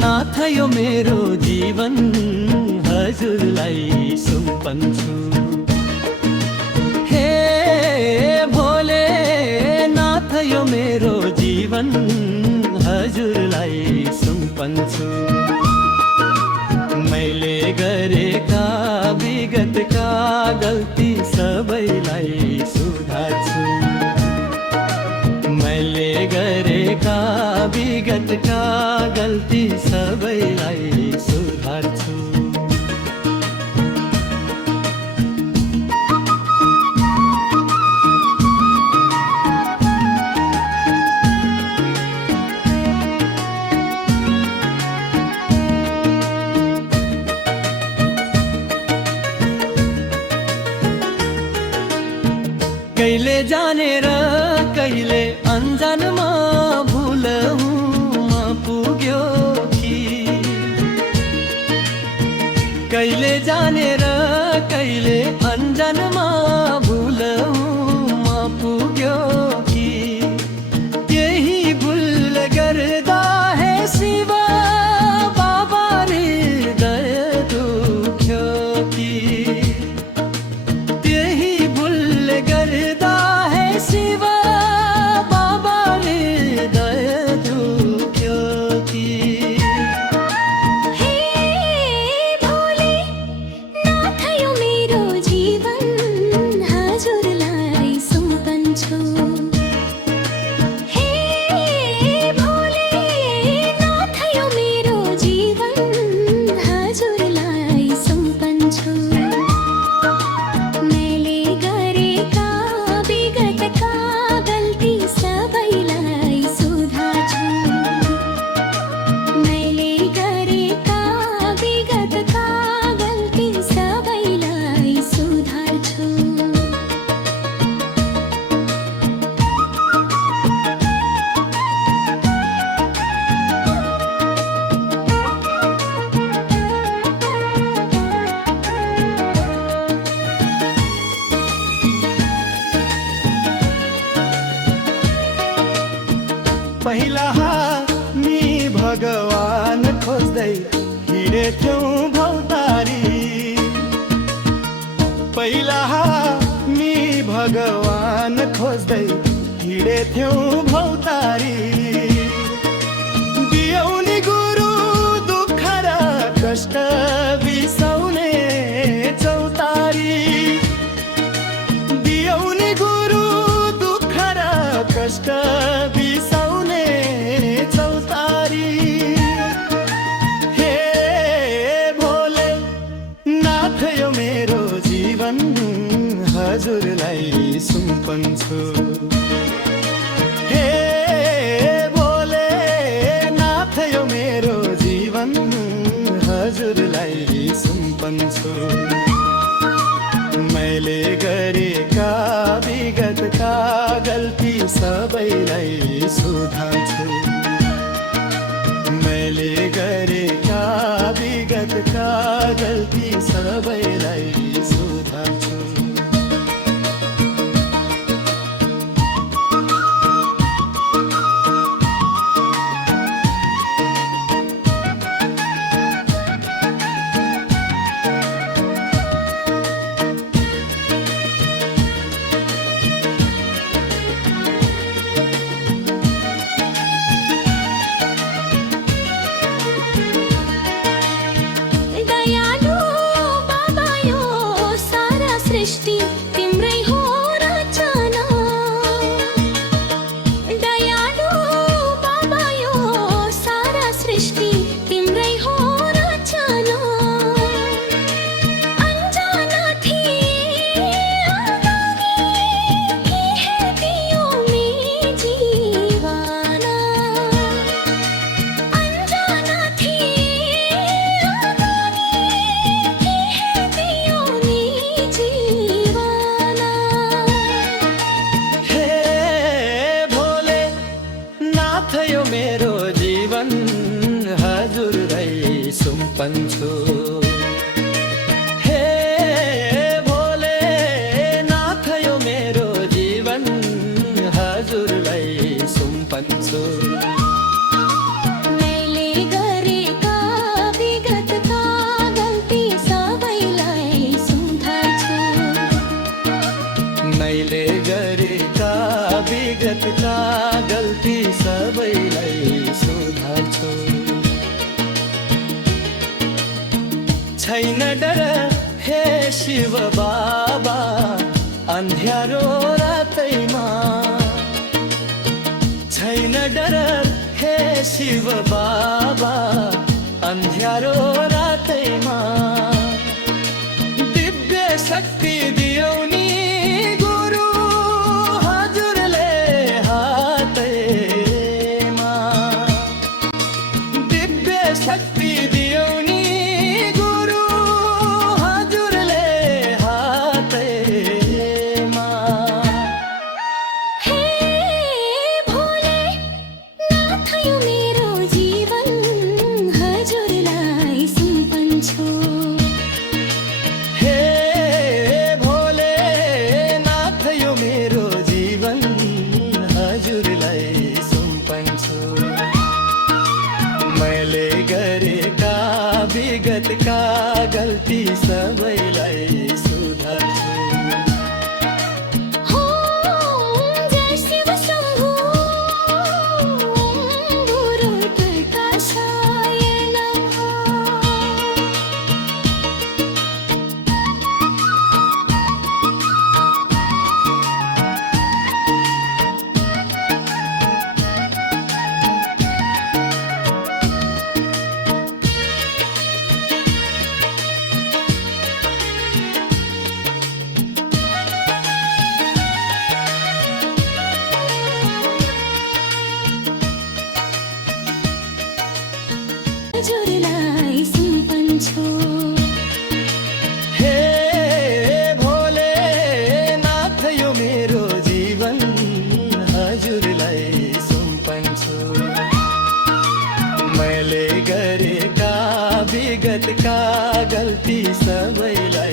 नाथ यो मेरो जीवन हजुरलाई सुम्पन्छु। हे भोले नाथ यो मेरो जीवन हजुरलाई सुम्पन्छु। मैले गरेका विगतका गल्ती सबैलाई सुधार्छु। मैले गरेका विगतका गल्ती सबैलाई सुधार्छु। कहिले जानेर कहिले अनजानमा भुलमा पुग्यो कि, कहिले जानेर कहिले अनजानमा भुलमा पुग्यो कि, त्यही भुल गर्दा हे शिव बाबाले हृदय दुख्यो कि, त्यही भुल गर्दा हे शिव बाबाले हृदय दुख्यो कि। हे भोले नाथ यो मेरो जीवन हजुरलाई सुम्पन्छु। हे भोले नाथ यो मेरो जीवन हजुरलाई सुम्पन्छु। मैले गरेका विगतका गल्ती सबैलाई सुधार्छु। मैले गरेका विगतका गल्ती सबैलाई सुधार्छु। पहिला हामी भगवान खोज्दै हिँडेथ्यौँ भौतारी। पहिला हामी भगवान खोज्दै हिँडेथ्यौँ भौतारी। दियौनी गुरु दुःख र कष्ट बिसाउने चौतारी। दियौनी गुरु दुःख र कष्ट बिसाउने चौतारी। हे भोले नाथ यो मेरो जीवन हजुरलाई सुम्पन्छु। हे भोले नाथ यो मेरो जीवन हजुरलाई सुम्पन्छु। मैले गरेका विगतका गल्ती सबैलाई सुधार्छु। मैले गरेका विगतका गल्ती सबैलाई सुधार्छु। छैन डर हे शिव बाबा अन्ध्यारो रातैमा छैन डर हे शिव बाबा अन्ध्यारो रातैमा दिव्य शक्ति दियौ नि गुरु हजुरले हातैमा दिव्य शक्ति दियौ नि गुरु हजुरले हातैमा हे भोले नाथ यो मेरो जीवन हजुरलाई सुम्पन्छु हे भोले नाथ यो मेरो जीवन हजुरलाई सुम्पन्छु मैले गरेका विगतका गल्ती सबैलाई सुधार्छु हो जय शिव शम्भु गुरु प्रकाशाय नमः हजुरलाई सुम्पन्छु हे भोले नाथ यो मेरो जीवन हजुरलाई सुम्पन्छु मैले गरेका विगतका गल्ती सबैलाई